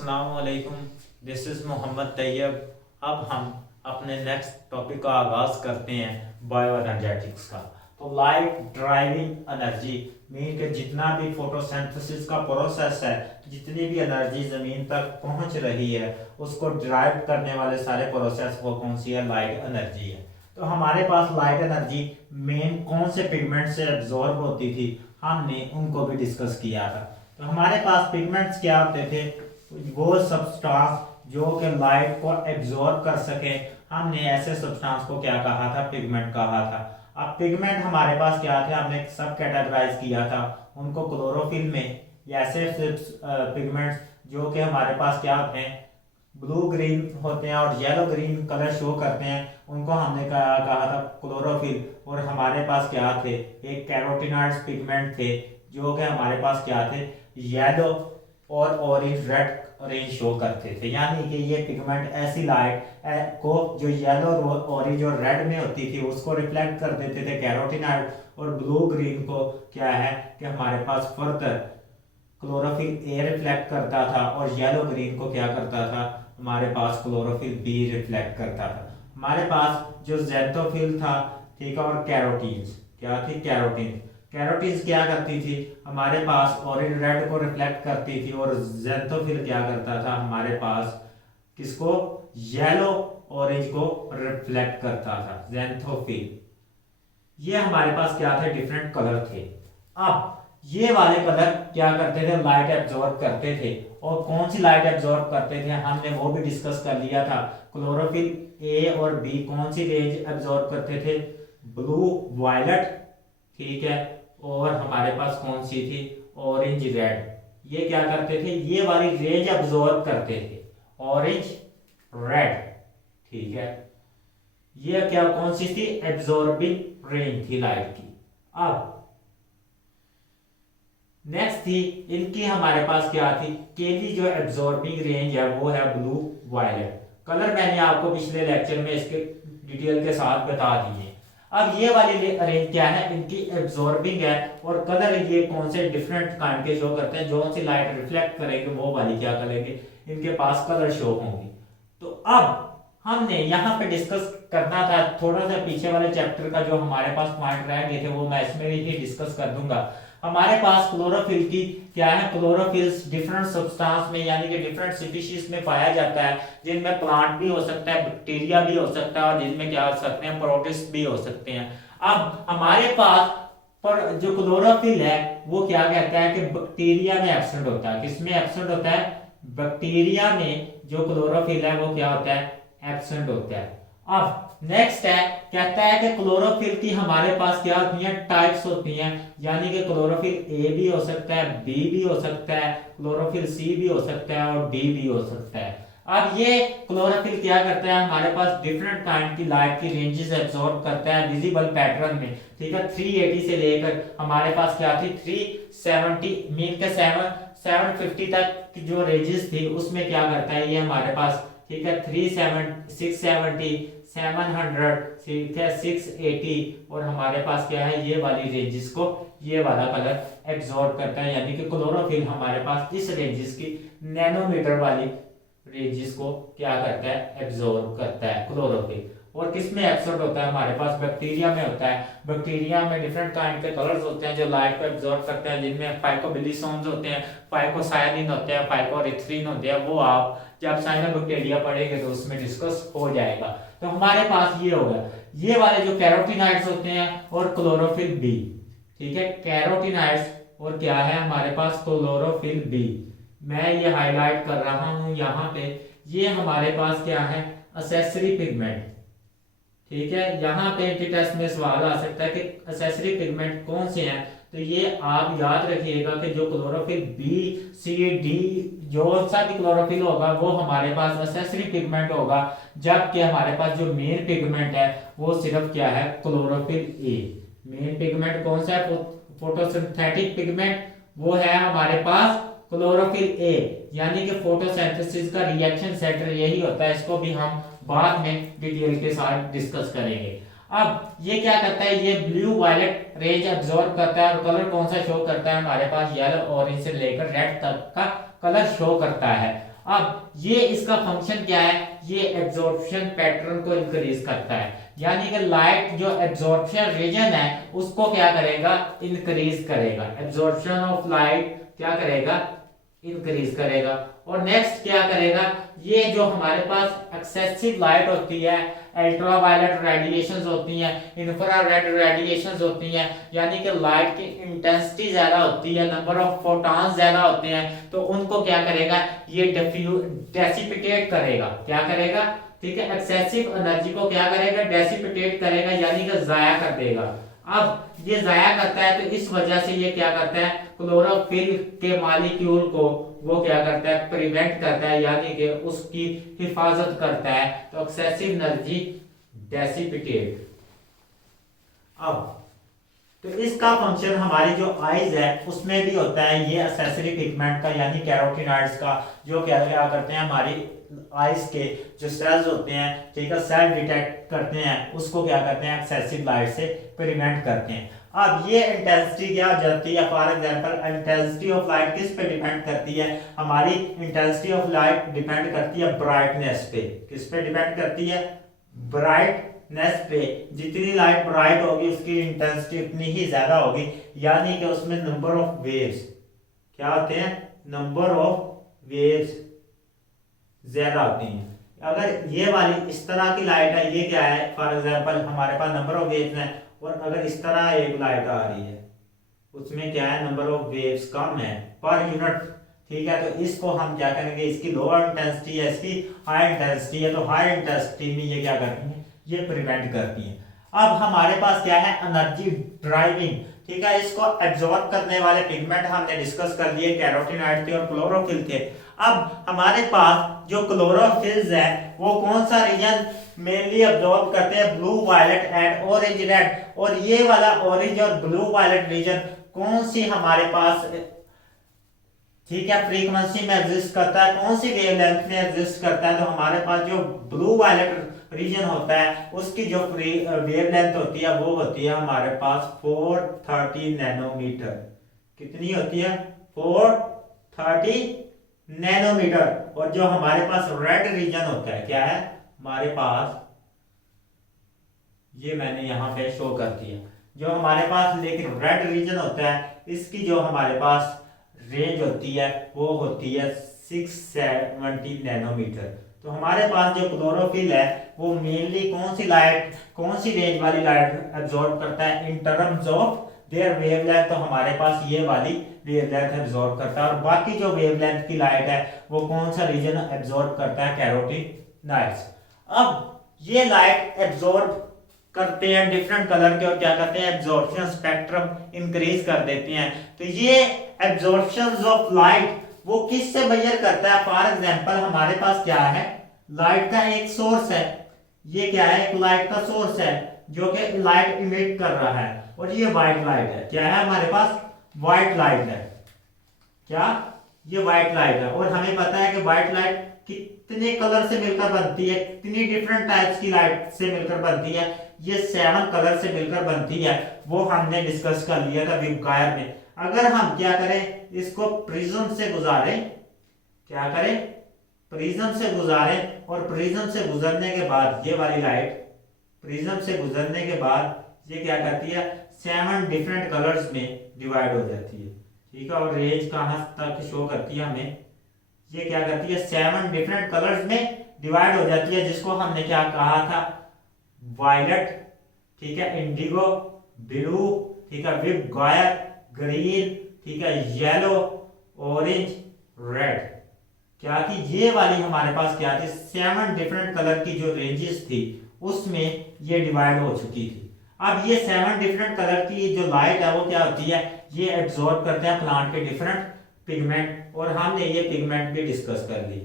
अस्सलामुअलैकुम, this is Mohammad Tayyab. अब हम अपने नेक्स्ट टॉपिक का आगाज़ करते हैं बायो एनर्जेटिक्स का। तो लाइट ड्राइविंग एनर्जी मीन के जितना भी फोटोसिंथेसिस का प्रोसेस है, जितनी भी एनर्जी ज़मीन तक पहुंच रही है, उसको ड्राइव करने वाले सारे प्रोसेस वो कौन सी है? लाइट एनर्जी है। तो हमारे पास लाइट एनर्जी मेन कौन से पिगमेंट से एब्जॉर्ब होती थी, हमने उनको भी डिस्कस किया था। तो हमारे पास पिगमेंट्स क्या होते थे? वो सब्सटेंस जो कि लाइट को एब्जॉर्ब कर सके, हमने ऐसे सब्सटेंस को क्या कहा था? पिगमेंट कहा था। अब पिगमेंट हमारे पास क्या थे? हमने सब कैटेगराइज किया था उनको क्लोरोफिल में, या ऐसे पिगमेंट्स जो कि हमारे पास क्या होते हैं? ब्लू ग्रीन होते हैं और येलो ग्रीन कलर शो करते हैं, उनको हमने कहा था क्लोरोफिल। और हमारे पास क्या थे? एक कैरोटिनॉइड्स पिगमेंट थे जो कि हमारे पास क्या थे? येलो और ऑरेंज रेड ऑरेंज शो करते थे। यानी कि ये पिगमेंट ऐसी लाइट को जो येलो ऑरेंज और रेड में होती थी उसको रिफ्लेक्ट कर देते थे कैरोटिनॉइड, और ब्लू ग्रीन को क्या है कि हमारे पास फर्दर क्लोरोफिल ए रिफ्लेक्ट करता था, और येलो ग्रीन को क्या करता था? हमारे पास क्लोरोफिल बी रिफ्लेक्ट करता था। हमारे पास जो ज़ैंथोफिल था, ठीक है, और कैरोटीन्स क्या थी? कैरोटीन्स क्या करती थी? हमारे पास ऑरेंज रेड को रिफ्लेक्ट करती थी, और ज़ैंथोफिल क्या करता था? हमारे पास किसको? येलो ऑरेंज को रिफ्लेक्ट करता था, ज़ैंथोफिल। ये हमारे पास क्या थे? डिफरेंट कलर थे। अब ये वाले कलर क्या करते थे? लाइट एब्जॉर्ब करते थे। और कौन सी लाइट एब्जॉर्ब करते थे हमने वो भी डिस्कस कर लिया था। क्लोरोफिल ए और बी कौन सी रेज एब्जॉर्ब करते थे? ब्लू वायलेट, ठीक है, और हमारे पास कौन सी थी? Orange red. ये क्या करते थे? ये वाली रेज एब्जॉर्ब करते थे, ऑरेंज रेड, ठीक है। ये क्या कौन सी थी? एब्जॉर्बिंग रेंज थी लाइट की। अब नेक्स्ट थी इनकी हमारे पास क्या थी? केली जो एब्जॉर्बिंग रेंज है वो है ब्लू वायलेट। कलर मैंने आपको पिछले लेक्चर में इसके डिटेल के साथ बता दिए। अब ये वाली रेंज क्या है? इनकी एब्जॉर्बिंग है, और कलर ये कौन से डिफरेंट काइंड के शो करते हैं? जो सी लाइट रिफ्लेक्ट करेंगे वो वाली क्या करेंगे? इनके पास कलर शो होंगी। तो अब हमने यहाँ पे डिस्कस करना था थोड़ा सा पीछे वाले चैप्टर का, जो हमारे पास पॉइंट रह गए थे वो मैं इसमें ही डिस्कस कर दूंगा। हमारे पास क्लोरोफिल की क्या है? क्लोरोफिल डिफरेंट सब्सटेंस में यानी कि डिफरेंट स्पीशीज में पाया जाता है, जिनमें प्लांट भी हो सकता है, बैक्टीरिया भी हो सकता है, और जिनमें क्या हो सकते हैं? प्रोटिस्ट भी हो सकते हैं। अब हमारे पास पर जो क्लोरोफिल है वो क्या कहता है कि बैक्टीरिया में एब्सेंट होता है। किसमें एब्सेंट होता है? बैक्टीरिया में जो क्लोरोफिल है वो क्या होता है? एब्सेंट होता है। अब नेक्स्ट है, कहता है कि क्लोरोफिल की हमारे पास क्या होती है? टाइप्स होती हैं। यानी कि क्लोरोफिल ए भी हो सकता है, बी भी हो सकता है, क्लोरोफिल सी भी हो सकता है, और डी भी हो सकता है। अब ये क्लोरोफिल क्या करता है? हमारे पास डिफरेंट काइंड की लाइट की रेंजेस एब्जॉर्ब करता है विजिबल पैटर्न में, ठीक है। 380 से लेकर हमारे पास क्या थी? 370 मीन के 750 तक जो रेंजेस थी उसमें क्या करता है ये हमारे पास, ठीक है। 670 700, ठीक है, 680, और हमारे पास क्या है? ये वाली रेंजेस को ये वाला कलर एब्जॉर्ब करता है। यानी कि क्लोरोफिल हमारे पास इस रेंजेस की नैनोमीटर वाली रेंजेस को क्या करता है? एब्जॉर्ब करता है क्लोरोफिल। और किसमें एब्सॉर्ब होता है? हमारे पास बैक्टीरिया में होता है। बैक्टीरिया में डिफरेंट काइंड के कलर्स होते हैं जो लाइट को एब्जॉर्ब करते हैं, जिनमें फाइकोबिलिसोन्स होते हैं, फाइकोसायानिन होते हैं, फाइकोरिथ्रिन होते हैं। वो आप जब साइनोबैक्टीरिया पढ़ेंगे तो उसमें डिस्कस हो जाएगा। तो हमारे पास ये हो गया, ये वाले जो कैरोटिनॉइड्स होते हैं और क्लोरोफिल बी, ठीक है। कैरोटिनॉइड्स और क्या है हमारे पास? Chlorophyll B. मैं ये हाईलाइट कर रहा हूं यहाँ पे। ये हमारे पास क्या है? एसेसरी पिगमेंट, ठीक है। यहाँ पे टेस्ट में सवाल आ सकता है कि एसेसरी पिगमेंट कौन से हैं? तो ये आप याद रखिएगा कि जो क्लोरोफिल बी सी डी जो सा भी क्लोरोफिल होगा वो हमारे पास एसेसरी पिगमेंट होगा, जबकि हमारे पास जो मेन पिगमेंट है वो सिर्फ क्या है? Chlorophyll A. मेन पिगमेंट कौन सा है? फोटोसिंथेटिक पिगमेंट, वो है हमारे पास क्लोरोफिल ए। यानी कि फोटोसिंथेसिस का रिएक्शन सेंटर यही होता है। इसको भी हम बाद में डिटेल के साथ डिस्कस करेंगे। अब ये क्या करता है? ये ब्लू वायलेट रेंज एब्जॉर्ब करता है, और कलर कौन सा शो करता है? हमारे पास येलो ऑरेंज से लेकर रेड तक का कलर शो करता है। अब ये इसका फंक्शन क्या है, ये एब्जॉर्प्शन पैटर्न को इंक्रीज करता है, यानी कि लाइट जो एब्जॉर्प्शन रीजन है उसको क्या करेगा, इंक्रीज करेगा। एब्जॉर्प्शन ऑफ लाइट क्या करेगा, इंक्रीज करेगा। और नेक्स्ट क्या करेगा, ये जो हमारे पास एक्सेसिव लाइट होती है, अल्ट्रावायलेट रेडिएशंस होती हैं, इंफ्रारेड रेडिएशंस होती हैं, यानी कि लाइट की इंटेंसिटी ज्यादा होती है, नंबर ऑफ फोटॉन्स ज्यादा होते हैं, तो उनको क्या करेगा, ये डेसिपिटेट करेगा। क्या करेगा, ठीक है, एक्सेसिव एनर्जी को क्या करेगा, डेसिपिटेट करेगा, यानी कि जाया कर देगा। अब ये जाया करता है तो इस वजह से ये क्या करता है, क्लोरोफिल के मॉलिक्यूल को वो क्या करता है, प्रिवेंट करता है, यानी कि उसकी हिफाजत करता है। तो एक्सेसिव एनर्जी डेसिपिटेट। अब तो इसका फंक्शन हमारी जो आईज है उसमें भी होता है, ये एक्सेसरी पिगमेंट का यानी कैरोटीनॉइड्स का, जो क्या करते हैं हमारी आईज के जो सेल्स होते हैं, ठीक है, सेल डिटेक्ट करते हैं, उसको क्या करते हैं, एक्सेसिव लाइट से प्रिवेंट करते हैं। अब ये इंटेंसिटी क्या हो जाती है, for example intensity of light किस पे डिपेंड करती है, हमारी इंटेंसिटी ऑफ लाइट डिपेंड करती है ब्राइटनेस पे। किस पे डिपेंड करती है, ब्राइटनेस पे। जितनी लाइट ब्राइट होगी उसकी इंटेंसिटी उतनी ही ज्यादा होगी, यानी कि उसमें नंबर ऑफ वेव्स क्या होते हैं, नंबर ऑफ वेव्स ज्यादा होती हैं। अगर ये वाली इस तरह की लाइट है, ये क्या है, फॉर एग्जांपल हमारे पास नंबर ऑफ वेव्स हैं, और अगर इस तरह एक लाइट आ रही है उसमें क्या है, नंबर ऑफ वेव्स कम है पर यूनिट, ठीक है, तो इसको हम क्या करेंगे, इसकी लोअर इंटेंसिटी है, इसकी हाई इंटेंसिटी है, तो हाई इंटेंसिटी में ये क्या करती है, ये प्रिवेंट करती है। अब हमारे पास क्या है, एनर्जी ड्राइविंग, ठीक है, इसको एब्जॉर्ब करने वाले पिगमेंट हमने डिस्कस कर लिए, कैरोटीनॉइड थे और क्लोरोफिल थे। अब हमारे पास जो क्लोरोफिल्स है वो कौन सा रीजन मेनली अब्जॉर्ब करते हैं, blue violet and orange red. और ये वाला ऑरेंज और ब्लू वायलेट रीजन कौन सी हमारे पास, ठीक है, फ्रीक्वेंसी में एग्जिस्ट करता है, कौन सी वेवलेंथ में एग्जिस्ट करता है, तो हमारे पास जो ब्लू वायलेट रीजन होता है उसकी जो वेवलेंथ होती है वो होती है हमारे पास 430 नैनोमीटर। कितनी होती है, 430 नैनोमीटर। और जो हमारे पास रेड रीजन होता है, क्या है हमारे पास, ये मैंने यहां पे शो कर दिया, जो हमारे पास लेकिन रेड रीजन होता है इसकी जो हमारे पास रेंज होती है वो होती है 670 नैनोमीटर। तो हमारे पास जो क्लोरोफिल है वो मेनली कौन सी लाइट, कौन सी रेंज वाली लाइट एब्जॉर्ब करता है, in terms of their wavelength, तो हमारे पास ये वाली वेवलेंथ एब्जॉर्ब करता है। और बाकी जो वेवलेंथ की लाइट है वो कौन सा रीजन एब्जॉर्ब करता है, कैरोटीनॉइड्स। अब ये लाइट एब्जॉर्ब करते हैं डिफरेंट कलर के, और क्या करते हैं, एब्जॉर्प्शन स्पेक्ट्रम इंक्रीज कर देते हैं। तो ये एब्जॉर्प्शन ऑफ लाइट वो किस से मेजर करता है, फॉर एग्जांपल हमारे पास क्या है, लाइट का एक सोर्स है, ये क्या है, एक लाइट का सोर्स है जो कि लाइट इमिट कर रहा है, और ये व्हाइट लाइट है, क्या है हमारे पास, व्हाइट लाइट है, क्या, ये व्हाइट लाइट है। और हमें पता है कि व्हाइट लाइट कितने कलर से मिलकर बनती है, कितनी डिफरेंट टाइप्स की लाइट से मिलकर बनती है, ये 7 कलर से मिलकर बनती है, वो हमने डिस्कस कर लिया था विबगायर में। अगर हम क्या करें, इसको प्रिज्म से गुजारें, क्या करें, प्रिज्म से गुजारें, और प्रिज्म से गुजरने के बाद ये वाली लाइट, प्रिज्म से गुजरने के बाद ये क्या करती है, 7 डिफरेंट कलर्स में डिवाइड हो जाती है, ठीक है, और रेंज कहां तक शो करती है हमें, ये क्या करती है, 7 डिफरेंट कलर्स में डिवाइड हो जाती है, जिसको हमने क्या कहा था, वायलेट, ठीक है, इंडिगो, ब्लू, ठीक है, विबगायर, ग्रीन, ठीक है, येलो, ऑरेंज, रेड। क्या थी ये वाली हमारे पास, क्या थी, 7 डिफरेंट कलर की जो रेंजेस थी उसमें ये डिवाइड हो चुकी थी। अब ये 7 डिफरेंट कलर की जो लाइट है वो क्या होती है, ये एब्जॉर्ब करते हैं प्लांट के डिफरेंट पिगमेंट, और हमने ये पिगमेंट भी डिस्कस कर ली।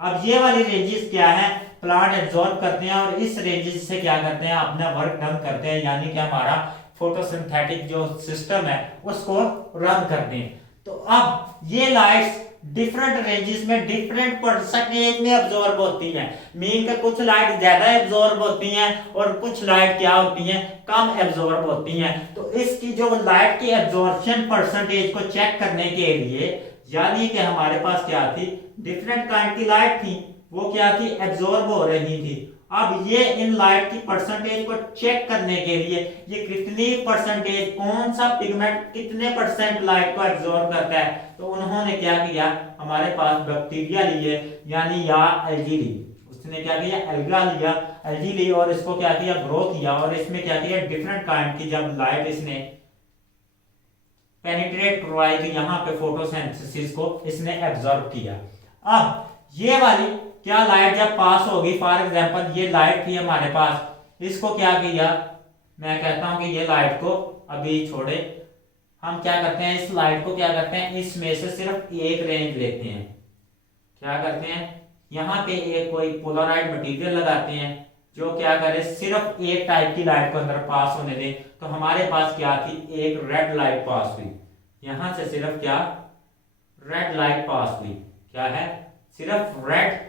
अब ये वाली रेंजेस क्या है, प्लांट एब्जॉर्ब करते हैं और इस रेंजेस से क्या करते हैं, अपना वर्क डन करते हैं, यानी कि हमारा फोटोसिंथेटिक जो सिस्टम है उसको रन करते हैं। तो अब ये लाइट्स डिफरेंट रेंजेस में डिफरेंट परसेंटेज में एब्जॉर्ब होती हैं, मीन के कुछ लाइट ज्यादा एब्जॉर्ब होती हैं और कुछ लाइट क्या होती हैं, कम एब्जॉर्ब होती हैं। तो इसकी जो लाइट की एब्जॉर्प्शन परसेंटेज को चेक करने के लिए, यानी कि हमारे पास क्या थी, डिफरेंट काइंड की लाइट थी, वो क्या थी, एब्जॉर्ब हो रही थी। अब ये इन लाइट की परसेंटेज को चेक करने के लिए ये कितनी परसेंटेज, कौन सा पिगमेंट कितने परसेंट लाइट को एब्जॉर्ब करता है, तो उन्होंने क्या किया, हमारे पास बैक्टीरिया लिए, यानी या एल्गी ली। उसने क्या किया, एल्गा लिया, एल्गी ली, और इसको क्या किया, ग्रो किया, और इसमें क्या किया, डिफरेंट काइंड की जब लाइट इसने पेनिट्रेट करवाई तो यहाँ पे फोटोसिंथेसिस को इसने एब्जॉर्ब किया। अब ये वाली क्या लाइट जब पास होगी, फॉर एग्जांपल ये लाइट थी हमारे पास, इसको क्या किया, मैं कहता हूं कि ये लाइट को अभी छोड़े, हम क्या करते हैं, इस लाइट को क्या करते हैं, इसमें से सिर्फ एक रेंज लेते हैं। क्या करते हैं, यहाँ पे एक कोई पोलराइड मटेरियल लगाते हैं जो क्या करे, सिर्फ एक टाइप की लाइट को अंदर पास होने दे। तो हमारे पास क्या थी, एक रेड लाइट पास हुई, यहां से सिर्फ क्या, रेड लाइट पास हुई, क्या है, सिर्फ रेड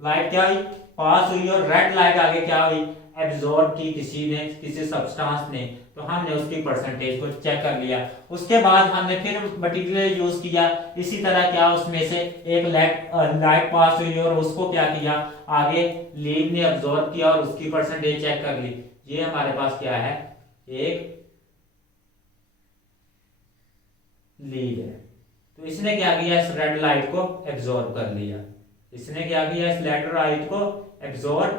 लाइट क्या हुई, पास हुई, और रेड लाइट आगे क्या हुई, एब्जॉर्ब की किसी ने, किसी सब्सटेंस ने। तो हमने उसकी परसेंटेज को चेक कर लिया। उसके बाद हमने फिर मटेरियल यूज किया, इसी तरह क्या, उसमें से एक लाइट पास हुई और उसको क्या किया, आगे लीड ने एब्जॉर्ब किया और उसकी परसेंटेज चेक कर ली। ये हमारे पास क्या है, एक लीड है। तो इसने क्या किया, इस रेड लाइट को एब्जॉर्ब कर लिया, इसने क्या किया, इस रेड लाइट को एब्जॉर्ब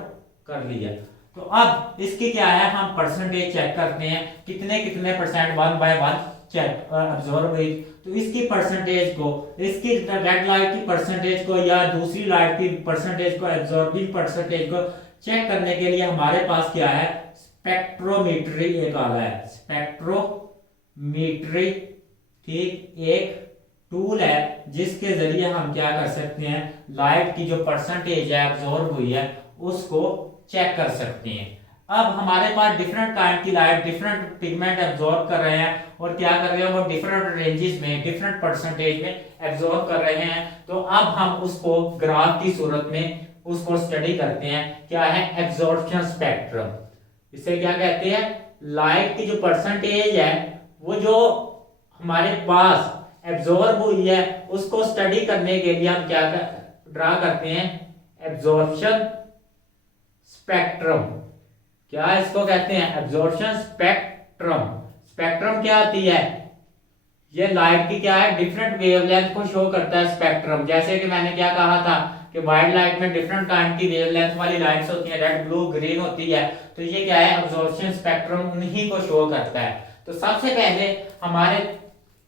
कर लिया। तो अब इसकी क्या है, हम परसेंटेज चेक करते हैं, कितने कितने परसेंट, 1 बाय 1 चेक एब्जॉर्ब हुई। तो इसकी परसेंटेज को, इसकी रेड लाइट की परसेंटेज को या दूसरी लाइट की परसेंटेज को, एब्जॉर्बिंग परसेंटेज को चेक करने के लिए हमारे पास क्या है, स्पेक्ट्रोमीट्री एक आला है, स्पेक्ट्रोमीट्री, ठीक, एक टूल है जिसके जरिए हम क्या कर सकते हैं, लाइट की जो परसेंटेज है एब्जॉर्ब हुई है उसको चेक कर सकते हैं। अब हमारे पास डिफरेंट काइंड की लाइट डिफरेंट पिगमेंट एब्जॉर्ब कर रहे हैं, और क्या कर रहे हैं, वो डिफरेंट रेंजेस में, डिफरेंट परसेंटेज में एब्जॉर्ब कर रहे हैं। तो अब हम उसको ग्राफ की सूरत में उसको स्टडी करते हैं, क्या है, एब्जॉर्प्शन स्पेक्ट्रम। इसे क्या कहते हैं, लाइट की जो परसेंटेज है वो जो हमारे पास एब्जॉर्ब हुई है उसको स्टडी करने के लिए हम क्या ड्रा करते हैं, एब्जॉर्प्शन स्पेक्ट्रम। क्या इसको कहते हैं, एब्जॉर्प्शन स्पेक्ट्रम। स्पेक्ट्रम क्या होती है, ये लाइट की क्या है, डिफरेंट वेवलेंथ को शो करता है स्पेक्ट्रम। जैसे कि मैंने क्या कहा था कि वाइट लाइट में डिफरेंट काइंड की वेवलेंथ वाली लाइट्स होती हैं, रेड, ब्लू, ग्रीन होती है। तो ये क्या है, एब्जॉर्प्शन स्पेक्ट्रम उन्हीं को शो करता है। तो सबसे पहले हमारे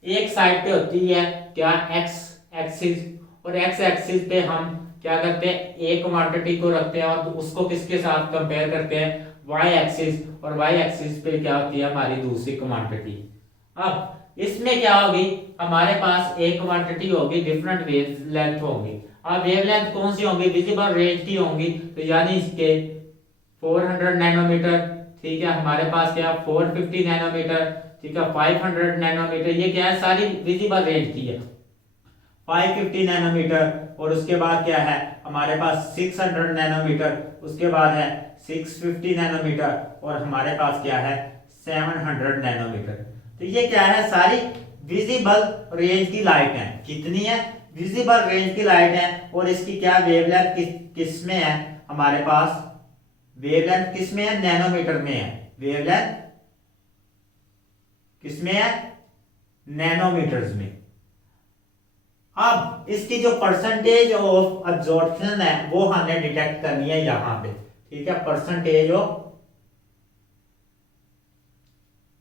एक साइड पे होती है क्या, एक्स एक्सिस, और एक्स एक्सिस पे हम क्या करते हैं, एक क्वांटिटी को रखते हैं और उसको किसके साथ कंपेयर करते हैं, वाई एक्सिस, और वाई एक्सिस पे क्या होती है हमारी दूसरी क्वांटिटी। अब इसमें क्या होगी, हमारे पास एक क्वांटिटी होगी, डिफरेंट वेवलेंथ होगी। अब वेवलेंथ कौन सी होंगी, विजिबल रेंज की होंगी, तो यानी इसके 400 नैनोमीटर, ठीक है, हमारे पास क्या 450 नैनोमीटर, ठीक है, 500 नैनोमीटर, ये क्या है, सारी विजिबल रेंज की है, 550 नैनोमीटर। और उसके बाद क्या है हमारे पास 600 नैनोमीटर, उसके बाद है 650 नैनोमीटर, और हमारे पास क्या है 700 नैनोमीटर। तो ये क्या है, सारी विजिबल रेंज की लाइट है। कितनी है, विजिबल रेंज की लाइट है। और इसकी क्या वेवलेंथ किस में है, हमारे पास वेवलेंथ किस में है, नैनोमीटर में है। वेवलेंथ किस में है, नैनोमीटर्स में। अब इसकी जो परसेंटेज ऑफ एब्जॉर्प्शन है वो हमें डिटेक्ट करनी है यहां पे, ठीक है, परसेंटेज ऑफ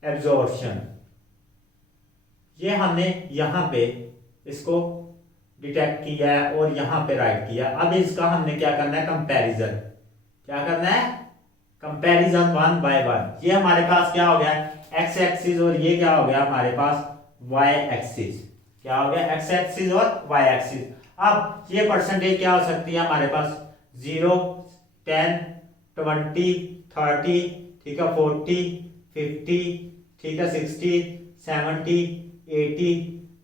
एब्जॉर्प्शन, ये हमने यहां पे इसको डिटेक्ट किया है और यहां पे राइट किया। अब इसका हमने क्या करना है, कंपैरिजन। क्या करना है, कंपैरिजन 1 बाय 1। ये हमारे पास क्या हो गया, एक्स एक्सिस, और ये क्या हो गया हमारे पास वाई एक्सिस। क्या हो गया, एक्स एक्सिस और वाई एक्सिस। अब ये परसेंटेज क्या हो सकती है हमारे पास, 0, 10, 20, 30, ठीक है, 40, 50, ठीक है, 60, 70, 80,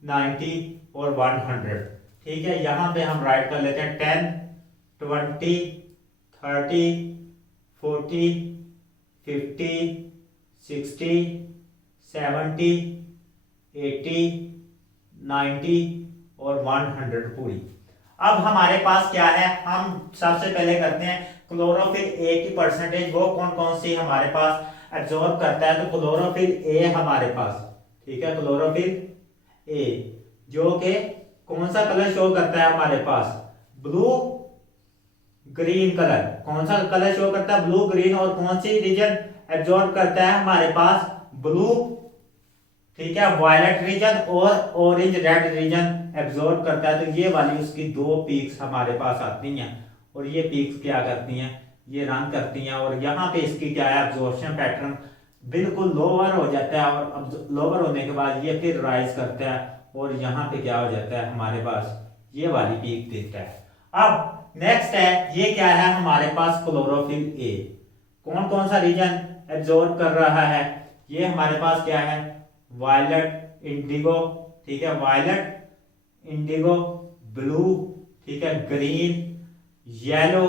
90 और 100, ठीक है। यहां पे हम राइट कर लेते हैं 10, 20, 30, 40, 50, 60, 70, 80, 90 और 100 पूरी। अब हमारे पास क्या है, हम सबसे पहले करते हैं क्लोरोफिल ए की परसेंटेज, वो कौन कौन सी हमारे पास एब्जॉर्ब करता है। तो क्लोरोफिल ए हमारे पास, ठीक है, क्लोरोफिल ए जो कि कौन सा कलर शो करता है हमारे पास, ब्लू ग्रीन कलर। कौन सा कलर शो करता है, ब्लू ग्रीन। और कौन सी रीजन एब्जॉर्ब करता है हमारे पास, ब्लू, ठीक है, वायलेट रीजन और ऑरेंज रेड रीजन एब्जॉर्ब करता है। तो ये वाली उसकी दो पीक्स हमारे पास आती हैं और ये पीक्स क्या करती हैं, ये रन करती हैं। और यहाँ पे इसकी क्या है, एब्जॉर्प्शन पैटर्न बिल्कुल लोअर हो जाता है और अब लोअर होने के बाद ये फिर राइज करता है और यहाँ पे क्या हो जाता है हमारे पास, ये वाली पीक देता है। अब नेक्स्ट है, ये क्या है हमारे पास क्लोरोफिल ए, कौन कौन सा रीजन एब्जॉर्ब कर रहा है, ये हमारे पास क्या है, वायलेट इंडिगो, ठीक है, वायलेट इंडिगो, ब्लू, ठीक है, ग्रीन, येलो,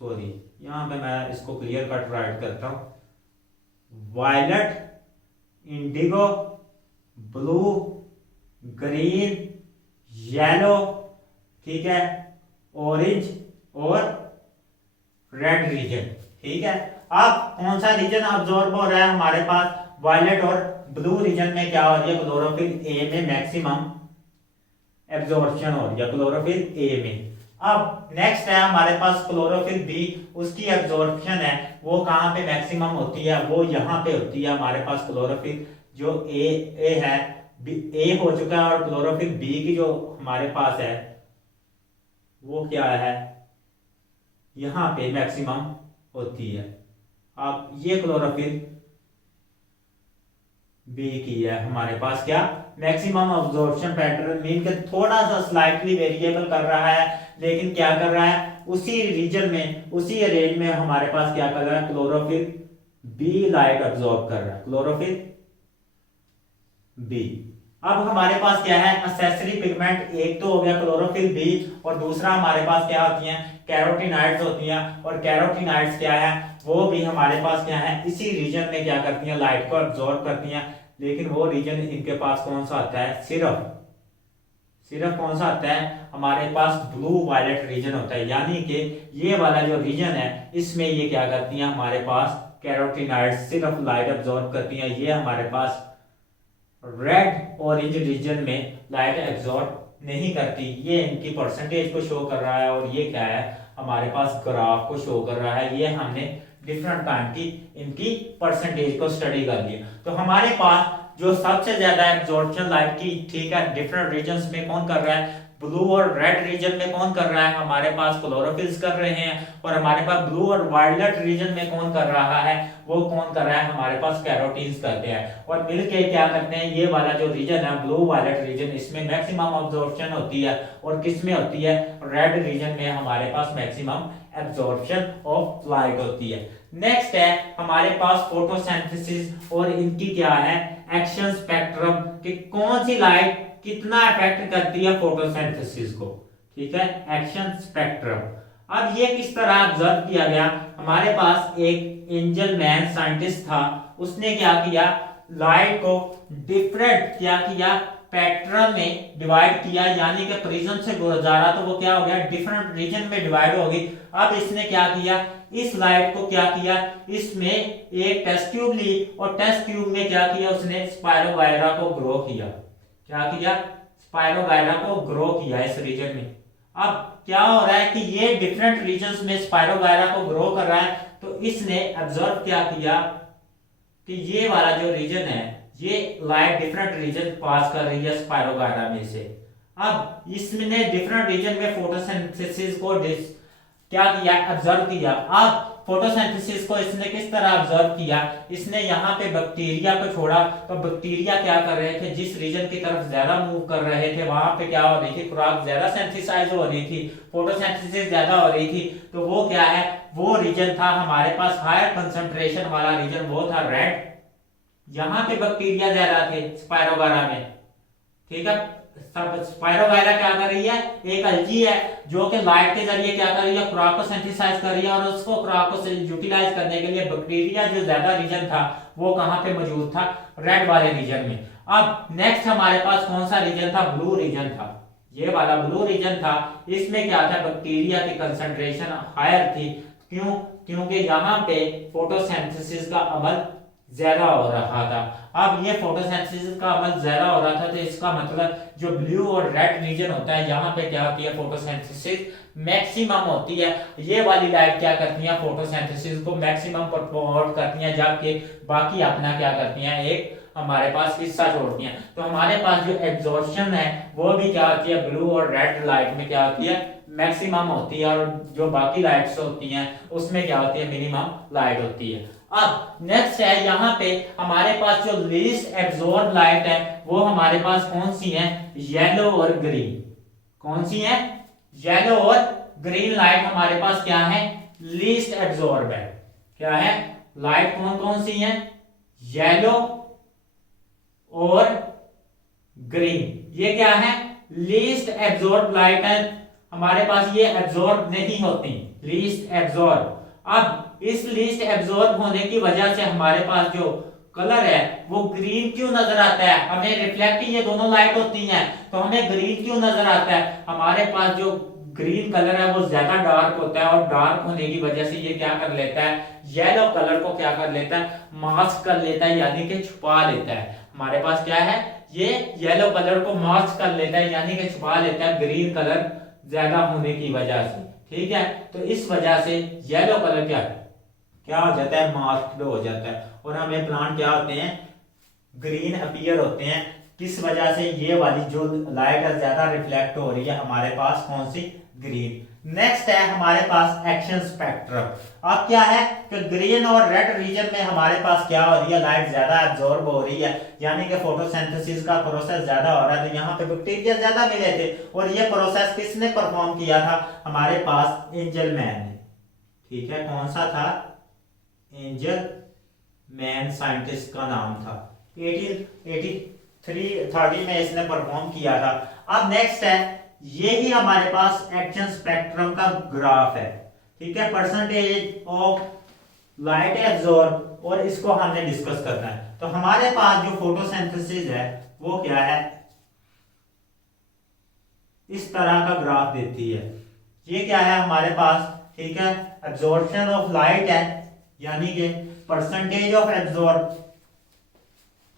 सॉरी यहां पे मैं इसको क्लियर कट राइट करता हूं, violet indigo, blue, green, yellow, ठीक है, ऑरेंज और रेड रीजन, ठीक है। अब कौन सा रीजन अब्जॉर्ब हो रहा है हमारे पास, वायलेट और ब्लू रीजन में क्या हो रही है, क्लोरोफिल ए में मैक्सिमम एब्जॉर्प्शन हो रही है, क्लोरोफिल ए में। अब नेक्स्ट है हमारे पास क्लोरोफिल बी, उसकी एब्जॉर्प्शन है वो कहां पे मैक्सिमम होती है, वो यहां पे होती है हमारे पास। क्लोरोफिल जो ए है, ए हो चुका है और क्लोरोफिल बी की जो हमारे पास है वो क्या है, यहां पे मैक्सिमम होती है। अब ये क्लोरोफिल बी की है हमारे पास क्या, मैक्सिमम अब्जॉर्प्शन पैटर्न, मीन के थोड़ा सा स्लाइटली वेरिएबल कर रहा है, लेकिन क्या कर रहा है, उसी रीजन में, उसी रेंज में हमारे पास क्या कर रहा है, क्लोरोफिल बी लाइट अब्जॉर्ब कर रहा है, क्लोरोफिल बी। अब हमारे पास क्या है, एक्सेसरी पिगमेंट, एक तो हो गया क्लोरोफिल बी और दूसरा हमारे पास क्या होती हैं, कैरोटीनॉइड्स होती हैं। और कैरोटीनॉइड्स क्या है, वो भी हमारे पास क्या है, इसी रीजन में क्या करती हैं, लाइट को अब्जॉर्ब करती हैं। लेकिन वो रीजन इनके पास कौन सा आता है, सिर्फ कौन सा आता है हमारे पास, ब्लू वायलेट रीजन होता है। यानी कि ये वाला जो रीजन है इसमें ये क्या करती हैं हमारे पास, कैरोटीनॉइड्स सिर्फ लाइट अब्जॉर्ब करती हैं। ये हमारे पास रेड ऑरेंज रीजन में लाइट एब्जॉर्ब नहीं करती। ये इनकी परसेंटेज को शो कर रहा है और ये क्या है हमारे पास, ग्राफ को शो कर रहा है। ये हमने डिफरेंट काइंड की इनकी परसेंटेज को स्टडी कर लिया। तो हमारे पास जो सबसे ज्यादा एब्जॉर्प्शन लाइट की, ठीक है, डिफरेंट रीजन्स में कौन कर रहा है, ब्लू और रेड रीजन में कौन कर रहा है, हमारे पास क्लोरोफिल्स कर रहे हैं। और हमारे पास ब्लू और वायलेट रीजन में कौन कर रहा है, वो कौन कर रहा है, हमारे पास कैरोटीन्स करते हैं। और मिलके क्या करते हैं, ये वाला जो रीजन है ब्लू वायलेट रीजन, इसमें मैक्सिमम अब्जॉर्प्शन होती है। और किस में होती है, रेड रीजन में हमारे पास मैक्सिमम एब्जॉर्प्शन ऑफ लाइट होती है। नेक्स्ट है हमारे पास फोटोसिंथेसिस और इनकी क्या है, एक्शन स्पेक्ट्रम, कि कौन सी लाइट कितना इफेक्ट करती है फोटोसिंथेसिस को, ठीक है, एक्शन स्पेक्ट्रम। अब ये किस तरह ऑब्जर्व किया गया, हमारे पास एक एंजल मैन साइंटिस्ट था, उसने क्या किया, लाइट को डिफरेंट क्या किया, पैटर्न में डिवाइड किया। यानी कि प्रिज्म से गुजारा तो वो क्या हो गया, डिफरेंट रीजन में डिवाइड हो गई। अब इसने क्या किया, इस लाइट को क्या किया, इसमें एक टेस्ट ट्यूब ली और टेस्ट ट्यूब में क्या किया, उसने स्पायरोगायरा को ग्रो किया। क्या किया, स्पायरोगायरा को ग्रो किया इस रीजन में। अब क्या हो रहा है कि ये डिफरेंट रीजन्स में स्पायरोगायरा को ग्रो कर रहा है। तो इसने ऑब्जर्व क्या किया कि ये वाला जो रीजन है, ये लाइट डिफरेंट रीजन पास कर रही है स्पायरोगायरा में से। अब इसने डिफरेंट रीजन में फोटोसिंथेसिस को क्या किया, ऑब्जर्व किया। अब फोटोसिंथेसिस को इसने किस तरह ऑब्जर्व किया, इसने यहाँ पे बैक्टीरिया को छोड़ा। तो बैक्टीरिया क्या कर रहे थे, जिस रीजन की तरफ ज्यादा मूव कर रहे थे वहां पे क्या हो रही थी, खुराक ज्यादा सेंथिसाइज हो रही थी, फोटोसिंथेसिस ज्यादा हो रही थी। तो वो क्या है, वो रीजन था हमारे पास हायर कंसंट्रेशन वाला रीजन, वो था रेड। यहाँ पे बैक्टीरिया ज्यादा थे स्पायरोगायरा में, ठीक है। सब स्पायरोगायरा क्या कर रही है, एक अलजी है जो कि लाइट के जरिए क्या कर रही है, खुराक को सिंथेसाइज कर रही है। और उसको खुराक को यूटिलाइज करने के लिए बैक्टीरिया जो ज्यादा रीजन था वो कहां पे मौजूद था, रेड वाले रीजन में। अब नेक्स्ट हमारे पास कौन सा रीजन था, ब्लू रीजन था, ये वाला ब्लू रीजन था, इसमें क्या था, बैक्टीरिया की कंसंट्रेशन हायर थी। क्यों? क्योंकि यहाँ पे फोटोसिंथेसिस का अमल ज्यादा हो रहा था। अब ये फोटोसिंथेसिस का अमल ज्यादा हो रहा था, तो इसका मतलब जो ब्लू और रेड रीजन होता है, यहाँ पे क्या होती है, फोटोसिंथेसिस मैक्सिमम होती है। ये वाली लाइट क्या करती है, फोटोसिंथेसिस को मैक्सिमम प्रमोट करती है, जबकि बाकी अपना क्या करती हैं, एक हमारे पास हिस्सा छोड़ती हैं। तो हमारे पास जो एब्जॉर्प्शन है वो भी क्या होती है, ब्लू और रेड लाइट में क्या होती है, मैक्सिमम होती है, और जो बाकी लाइट्स होती हैं उसमें क्या होती है, मिनिमम लाइट होती है। अब नेक्स्ट है, यहाँ पे हमारे पास जो लीस्ट एब्जॉर्ब लाइट है वो हमारे पास कौन सी है, येलो और ग्रीन। कौन सी है, येलो और ग्रीन लाइट हमारे पास क्या है, लीस्ट एब्जॉर्ब है। क्या है, लाइट कौन कौन सी है, येलो और ग्रीन। ये क्या है, लीस्ट एब्जॉर्ब लाइट है हमारे पास, ये एब्जॉर्ब नहीं होती, लीस्ट एब्जॉर्ब। अब इस लीस्ट एब्जॉर्ब होने की वजह से हमारे पास जो कलर है वो ग्रीन क्यों नजर आता है, हमें रिफ्लेक्टिंग ये दोनों लाइट होती हैं, तो हमें ग्रीन क्यों नजर आता है, हमारे पास जो ग्रीन कलर है वो ज्यादा डार्क होता है, और डार्क होने की वजह से ये क्या कर लेता है, येलो कलर को क्या कर लेता है, मास्क कर लेता है, यानी कि छुपा लेता है। हमारे पास क्या है, ये येलो कलर को मास्क कर लेता है, यानी कि छुपा लेता है ग्रीन कलर ज्यादा होने की वजह से। ठीक है, तो इस वजह से येलो कलर क्या हो जाता है, मास्क्ड हो जाता है, और हमें प्लांट क्या होते हैं, ग्रीन अपीयर होते हैं। किस वजह से, ये वाली जो लाइट है ज्यादा रिफ्लेक्ट हो रही है हमारे पास, कौन सी, ग्रीन। नेक्स्ट है हमारे पास एक्शन स्पेक्ट्रम। अब क्या है कि ग्रीन और रेड रीजन में हमारे पास क्या हो रही है, लाइट ज्यादा एब्जॉर्ब हो रही है, यानी कि फोटोसिंथेसिस का प्रोसेस ज्यादा हो रहा है, तो यहाँ पे बैक्टीरिया ज्यादा मिले थे, और ये प्रोसेस किसने परफॉर्म किया था, हमारे पास एंजल मैन ने। ठीक है, कौन सा था, एंजल मैन साइंटिस्ट का नाम था, 1830 में इसने परफॉर्म किया था। अब नेक्स्ट है, ये ही हमारे पास एक्शन स्पेक्ट्रम का ग्राफ है। ठीक है, परसेंटेज ऑफ लाइट एब्जॉर्ब, और इसको हमने डिस्कस करना है। तो हमारे पास जो फोटोसिंथेसिस है वो क्या है, इस तरह का ग्राफ देती है। ये क्या है हमारे पास, ठीक है, एब्जॉर्प्शन ऑफ लाइट है, यानी कि परसेंटेज ऑफ एब्जॉर्ब,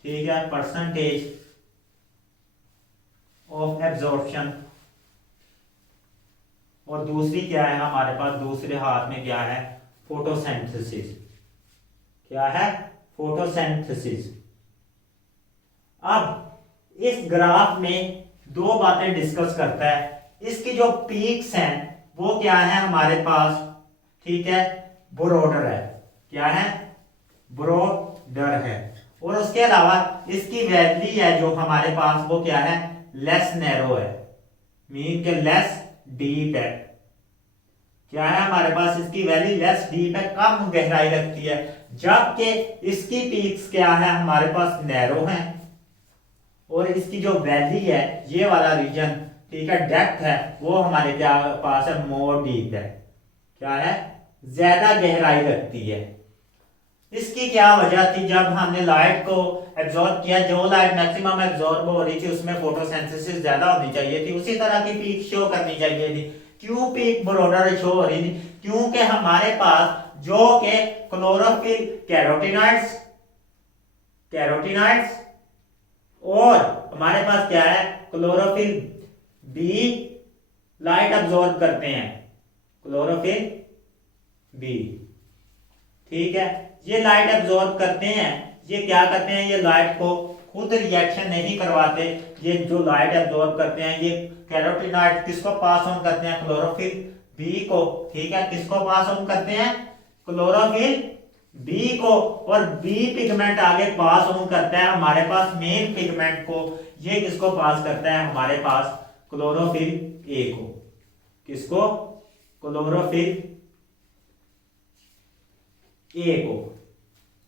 ठीक है, परसेंटेज ऑफ एब्जॉर्प्शन, और दूसरी क्या है हमारे पास, दूसरे हाथ में क्या है, फोटोसिंथेसिस। क्या है, फोटोसिंथेसिस। अब इस ग्राफ में दो बातें डिस्कस करता है। इसकी जो पीक्स हैं वो क्या है हमारे पास, ठीक है, ब्रॉडर है। क्या है, ब्रॉडर है, और उसके अलावा इसकी वैल्यू है जो हमारे पास वो क्या है, लेस नैरो है, मीन के लेस डीप है। क्या है हमारे पास, इसकी वैल्यू लेस डीप है, कम गहराई रखती है, जबकि इसकी पीक्स क्या है हमारे पास, नैरो है, और इसकी जो वैल्यू है, ये वाला रीजन, ठीक है, डेप्थ है, वो हमारे क्या पास है, मोर डीप है। क्या है, ज्यादा गहराई रखती है। इसकी क्या वजह थी, जब हमने लाइट को एब्जॉर्ब किया, जो लाइट मैक्सिमम एब्जॉर्ब हो रही थी उसमें फोटोसिंथेसिस ज्यादा होनी चाहिए थी, उसी तरह की पीक शो करनी चाहिए थी। क्यों पीक ब्रॉडर शो हो रही थी, क्योंकि हमारे पास जो के क्लोरोफिल, कैरोटीनॉइड्स और हमारे पास क्या है, क्लोरोफिल बी लाइट एब्जॉर्ब करते हैं, क्लोरोफिल बी। ठीक है, ये लाइट एब्जॉर्ब करते हैं, ये क्या करते हैं, ये लाइट को खुद रिएक्शन नहीं करवाते, ये जो लाइट एब्जॉर्ब करते हैं, ये कैरोटीनॉइड किसको पास ऑन करते हैं, क्लोरोफिल बी को। ठीक है, किसको पास ऑन करते हैं, क्लोरोफिल बी को, और बी पिगमेंट आगे पास ऑन करता है हमारे पास मेन पिगमेंट को। ये किसको पास करता है हमारे पास, क्लोरोफिल ए को। किसको, क्लोरोफिल ए को।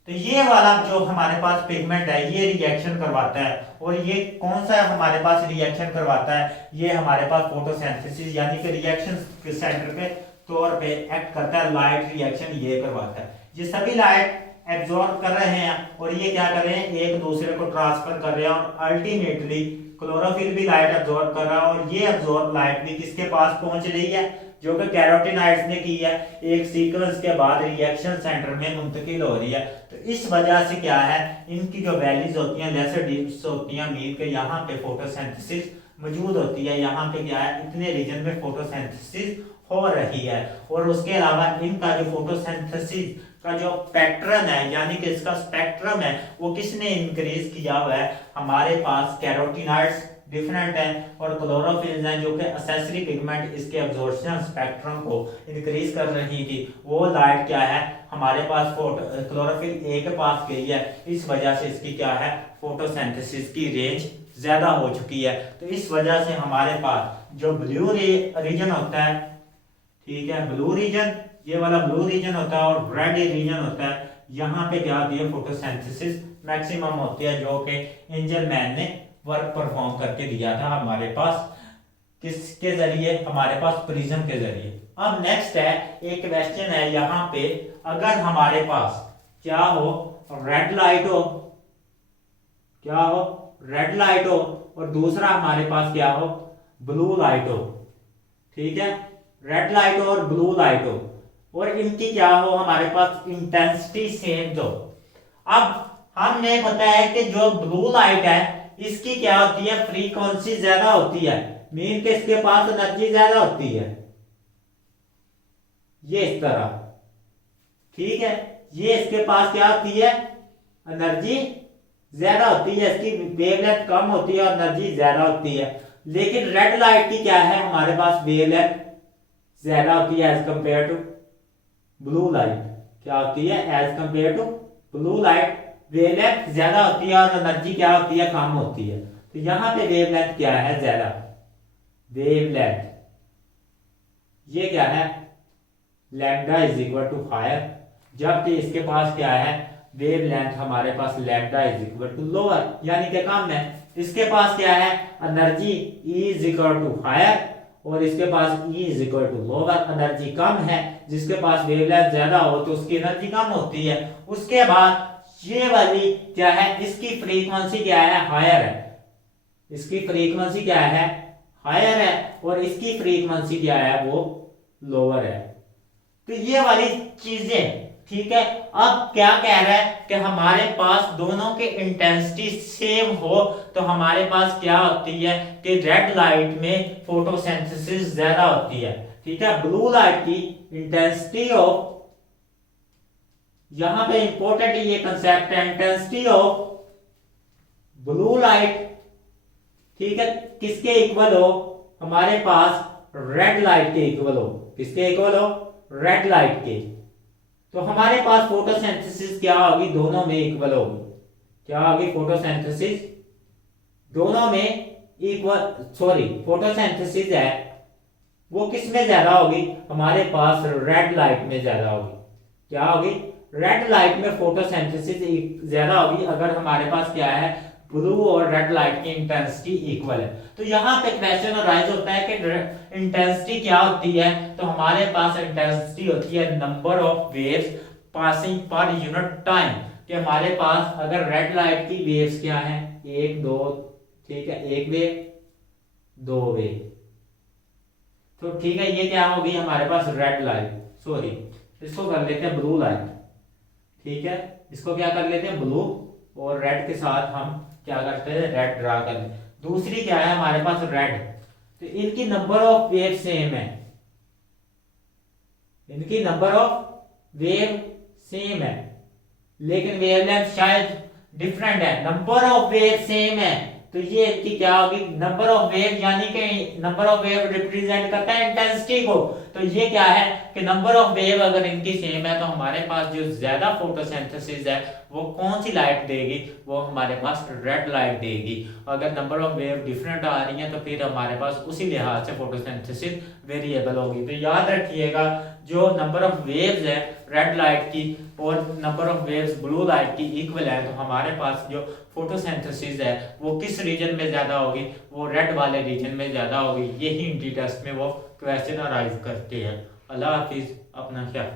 तो ये वाला जो हमारे पास पिगमेंट है ये रिएक्शन करवाता है, और ये कौन सा हमारे पास रिएक्शन करवाता है, ये हमारे पास फोटोसिंथेसिस यानी कि रिएक्शन के सेंटर पे तौर पे एक्ट करता है, लाइट रिएक्शन ये करवाता है। ये सभी लाइट एब्जॉर्ब कर रहे हैं और ये क्या कर रहे हैं, एक दूसरे को ट्रांसफर कर रहे हैं, और अल्टीमेटली क्लोरोफिल भी लाइट एब्जॉर्ब कर रहा है और ये एब्जॉर्ब लाइट भी किसके पास पहुंच रही है, जो कि कैरोटीनॉइड्स ने की है, एक सीक्वेंस के बाद रिएक्शन सेंटर में मुंतकिल हो रही है। तो इस वजह से क्या है, इनकी जो वैल्यूज होती हैं लेसर डिप्स होती हैं, मीन के यहाँ पे फोटोसिंथेसिस मौजूद होती है, यहाँ पे क्या है इतने रीजन में फोटोसिंथेसिस हो रही है। और उसके अलावा इनका जो फोटोसिंथेसिस का जो पैटर्न है, यानी कि इसका स्पेक्ट्रम है, वो किसने इंक्रीज किया हुआ है, हमारे पास कैरोटीनॉइड्स डिफरेंट हैं और क्लोरोफिल्स हैं, जो कि एक्सेसरी पिगमेंट इसके एब्जॉर्प्शन स्पेक्ट्रम को इंक्रीज कर रही थी। वो लाइट क्या है हमारे पास क्लोरोफिल ए के पास गई है, इस वजह से इसकी क्या है फोटोसिंथेसिस की रेंज ज्यादा हो चुकी है। तो इस वजह से हमारे पास जो ब्लू रीजन होता है, ठीक है, ब्लू रीजन, ये वाला ब्लू रीजन होता है और रेड रीजन होता है, यहाँ पे क्या होती है फोटोसिंथेसिस मैक्सिमम होती है, जो कि एंजलमैन ने वर्क परफॉर्म करके दिया था हमारे पास, किसके जरिए, हमारे पास प्रिज्म के जरिए। अब नेक्स्ट है एक क्वेश्चन है यहाँ पे, अगर हमारे पास क्या हो रेड लाइट हो, क्या हो रेड लाइट हो और दूसरा हमारे पास क्या हो ब्लू लाइट हो, ठीक है, रेड लाइट हो और ब्लू लाइट हो, और इनकी क्या हो हमारे पास इंटेंसिटी सेम हो। अब हमने पता है कि जो ब्लू लाइट है इसकी क्या होती है फ्रीक्वेंसी ज्यादा होती है, मीन के इसके पास एनर्जी ज्यादा होती है, ये इस तरह, ठीक है, ये इसके पास क्या होती है एनर्जी ज्यादा होती है, इसकी वेवलेंथ कम होती है और एनर्जी ज्यादा होती है। लेकिन रेड लाइट की क्या है हमारे पास वेवलेंथ ज्यादा होती है as compare to blue light, क्या होती है as compare to blue light wavelength ज्यादा होती है और एनर्जी क्या होती है कम होती है। तो यहाँ पे वेवलेंथ क्या है ज्यादा, वेवलेंथ ये क्या है lambda is equal to higher, जबकि इसके पास क्या है वेवलेंथ हमारे पास lambda is equal to lower, यानी कि कम है। इसके पास क्या है energy E is equal to higher और इसके पास E is equal to lower, energy कम है, जिसके पास वेवलेंथ ज्यादा हो तो उसकी एनर्जी कम होती है। उसके बाद ये वाली क्या है इसकी फ्रीक्वेंसी क्या है हायर है, इसकी फ्रीक्वेंसी क्या है हायर है और इसकी फ्रीक्वेंसी क्या है वो लोअर है। तो ये वाली चीजें, ठीक है। अब क्या कह रहा है कि हमारे पास दोनों की इंटेंसिटी सेम हो तो हमारे पास क्या होती है कि रेड लाइट में फोटोसिंथेसिस ज्यादा होती है, ठीक है। ब्लू लाइट की इंटेंसिटी ऑफ, यहां पे इंपॉर्टेंट ये कंसेप्ट है, इंटेंसिटी ऑफ ब्लू लाइट, ठीक है, किसके इक्वल हो हमारे पास रेड लाइट के इक्वल हो, किसके इक्वल हो रेड लाइट के। तो हमारे पास फोटोसिंथेसिस क्या होगी दोनों में इक्वल होगी, क्या होगी फोटोसिंथेसिस दोनों में इक्वल, सॉरी फोटोसिंथेसिस है वो किस में ज्यादा होगी हमारे पास रेड लाइट में ज्यादा होगी, क्या होगी रेड लाइट में फोटोसिंथेसिस ज्यादा होगी अगर हमारे पास क्या है ब्लू और रेड लाइट की इंटेंसिटी इक्वल है। तो यहाँ पे क्वेश्चन राइज होता है कि इंटेंसिटी क्या होती है, तो हमारे पास इंटेंसिटी होती है number of waves passing per unit time, कि हमारे पास अगर रेड लाइट की वेव्स क्या है 1 2, ठीक है, एक वेव 2 वेव, तो ठीक है ये क्या होगी हमारे पास रेड लाइट, सॉरी इसको कर लेते हैं ब्लू लाइट, ठीक है, इसको क्या कर लेते हैं ब्लू और रेड के साथ हम क्या करते हैं रेड ड्रा कर लेते। दूसरी क्या है हमारे पास रेड, तो इनकी नंबर ऑफ वेव सेम है, इनकी नंबर ऑफ वेव सेम है लेकिन वेवलेंथ शायद डिफरेंट है, नंबर ऑफ वेव सेम है तो ये इनकी क्या होगी नंबर ऑफ वेव, यानी कि नंबर ऑफ वेव रिप्रेजेंट करता है इंटेंसिटी को। तो ये क्या है कि नंबर ऑफ वेव अगर इनकी सेम है तो हमारे पास जो ज्यादा फोटोसिंथेसिस है वो कौन सी लाइट देगी, वो हमारे पास रेड लाइट देगी। अगर नंबर ऑफ वेव डिफरेंट आ रही है तो फिर हमारे पास उसी लिहाज से फोटोसिंथेसिस वेरिएबल होगी। तो याद रखिएगा जो नंबर ऑफ वेव्स है रेड लाइट की और number of waves blue light की इक्वल है, तो हमारे पास जो फोटोसिंथेसिस है वो किस रीजन में ज्यादा होगी, वो रेड वाले रीजन में ज्यादा होगी। यही इंटी टेस्ट में वो क्वेश्चन अराइज करते हैं। अल्लाह हाफिज, अपना ख्याल।